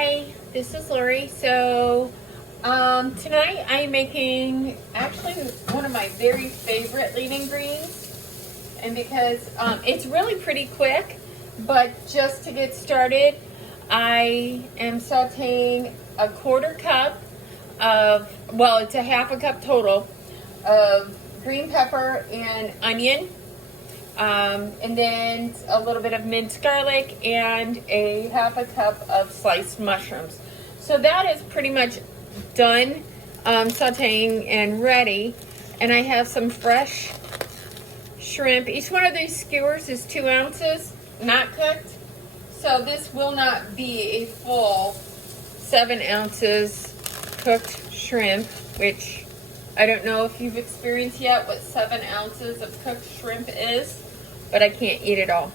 Hi, this is Lori. So tonight I'm making actually one of my very favorite lean-in greens, and because it's really pretty quick, but just to get started, I am sauteing a quarter cup of, well, it's a half a cup total of green pepper and onion. And then a little bit of minced garlic and a half a cup of sliced mushrooms. So that is pretty much done sauteing and ready. And I have some fresh shrimp. Each one of these skewers is 2 ounces, not cooked. So this will not be a full 7 ounces cooked shrimp, which I don't know if you've experienced yet what 7 ounces of cooked shrimp is, but I can't eat it all.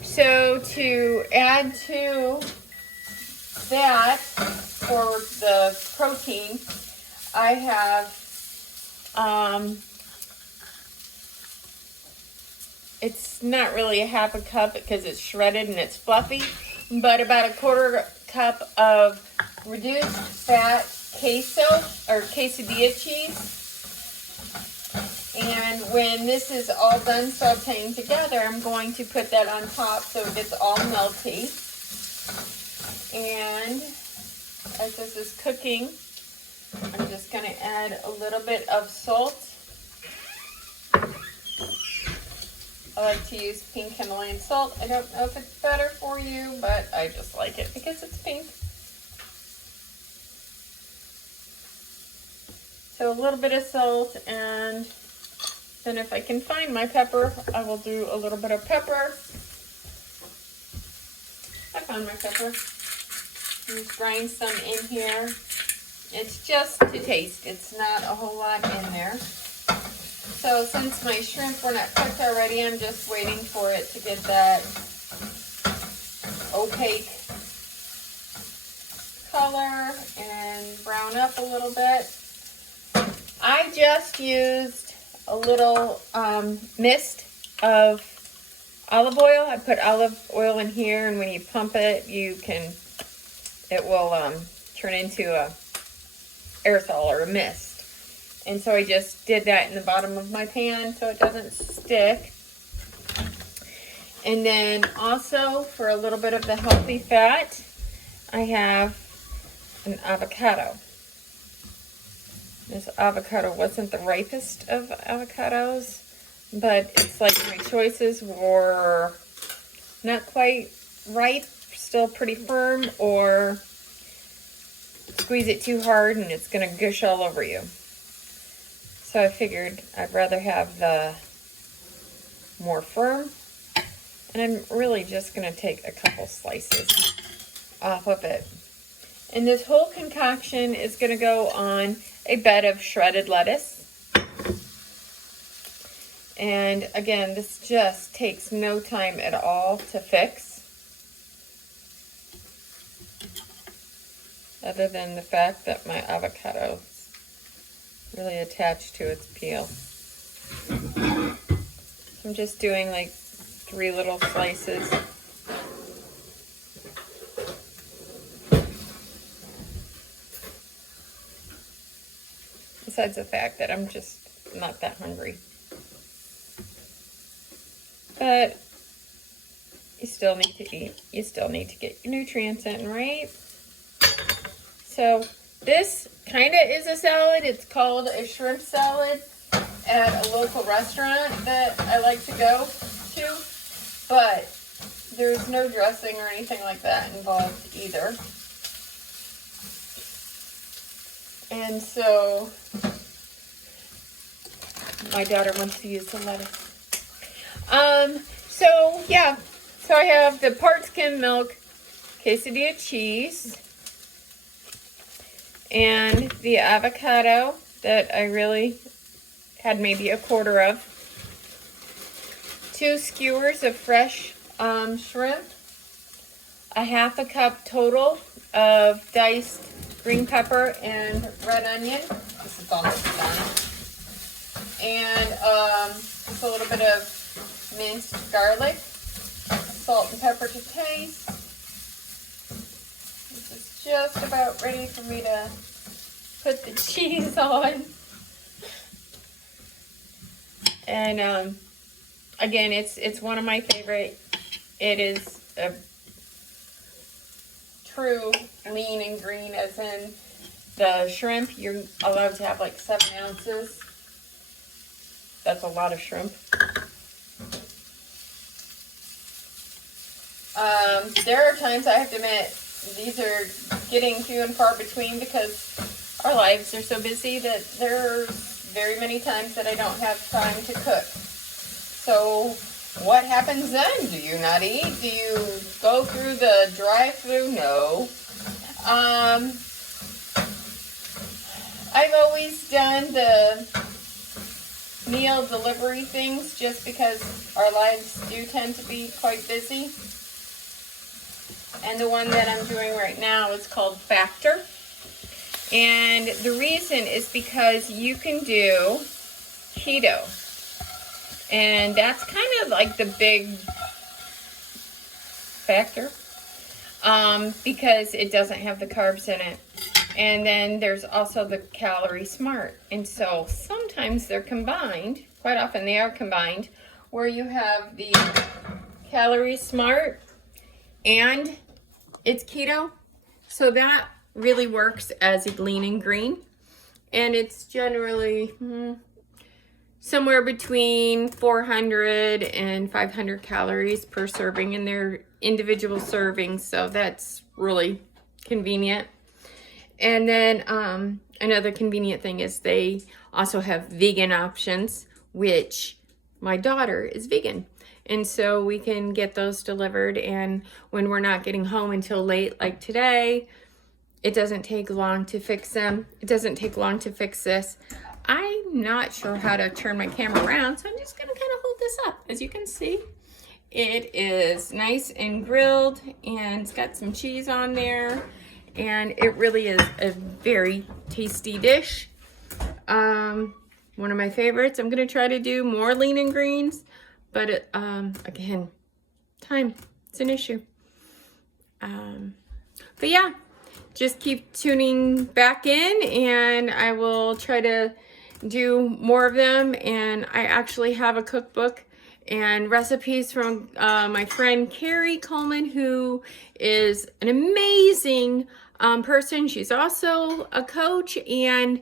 So to add to that for the protein, I have it's not really a half a cup because it's shredded and it's fluffy, but about a quarter cup of reduced fat queso or quesadilla cheese. And when this is all done sauteing together, I'm going to put that on top so it gets all melty. And as this is cooking, I'm just going to add a little bit of salt. I like to use pink Himalayan salt. I don't know if it's better for you, but I just like it because it's pink. So a little bit of salt, and then if I can find my pepper, I will do a little bit of pepper. I found my pepper. Just grind some in here. It's just to taste. It's not a whole lot in there. So since my shrimp were not cooked already, I'm just waiting for it to get that opaque color and brown up a little bit. I just used a little mist of olive oil. I put olive oil in here, and when you pump it, it will turn into a aerosol or a mist. And so I just did that in the bottom of my pan so it doesn't stick. And then also for a little bit of the healthy fat, I have an avocado. This avocado wasn't the ripest of avocados, but it's like my choices were not quite ripe, still pretty firm, or squeeze it too hard and it's going to gush all over you. So I figured I'd rather have the more firm, and I'm really just going to take a couple slices off of it. And this whole concoction is going to go on a bed of shredded lettuce. And again, this just takes no time at all to fix, other than the fact that my avocado really attached to its peel. So I'm just doing like 3 little slices. Besides the fact that I'm just not that hungry. But you still need to eat. You still need to get your nutrients in, right? So this kind of is a salad. It's called a shrimp salad at a local restaurant that I like to go to. But there's no dressing or anything like that involved either. And so my daughter wants to use the lettuce. So I have the part skim milk quesadilla cheese and the avocado that I really had maybe a quarter of, 2 skewers of fresh shrimp, a half a cup total of diced green pepper and red onion. This is almost done. And just a little bit of minced garlic, salt and pepper to taste. This is just about ready for me to put the cheese on. And again, it's one of my favorite. It is a true lean and green, as in the shrimp, you're allowed to have like 7 ounces. That's a lot of shrimp. There are times, I have to admit, these are getting few and far between because our lives are so busy that there's very many times that I don't have time to cook. So what happens then? Do you not eat? Do you go through the drive-through? No. I've always done the meal delivery things just because our lives do tend to be quite busy. And the one that I'm doing right now is called Factor. And the reason is because you can do keto. And that's kind of like the big factor, because it doesn't have the carbs in it. And then there's also the Calorie Smart. And so sometimes they're combined, quite often they are combined, where you have the Calorie Smart and it's keto. So that really works as a lean and green. And it's generally somewhere between 400 and 500 calories per serving in their individual servings. So that's really convenient. And then another convenient thing is they also have vegan options, which my daughter is vegan. And so we can get those delivered. And when we're not getting home until late, like today, it doesn't take long to fix them. It doesn't take long to fix this. I'm not sure how to turn my camera around, so I'm just gonna kind of hold this up. As you can see, it is nice and grilled, and it's got some cheese on there, and it really is a very tasty dish. One of my favorites. I'm gonna try to do more lean and greens, but again, time, it's an issue. But yeah, just keep tuning back in, and I will try to do more of them. And I actually have a cookbook and recipes from my friend Carrie Coleman, who is an amazing person. She's also a coach, and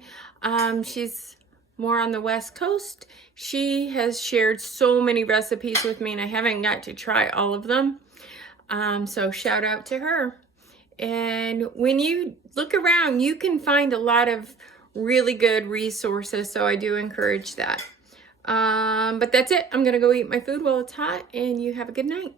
she's more on the West Coast. She has shared so many recipes with me, and I haven't got to try all of them. So shout out to her. And when you look around, you can find a lot of really good resources, so I do encourage that. But that's it. I'm gonna go eat my food while it's hot, and you have a good night.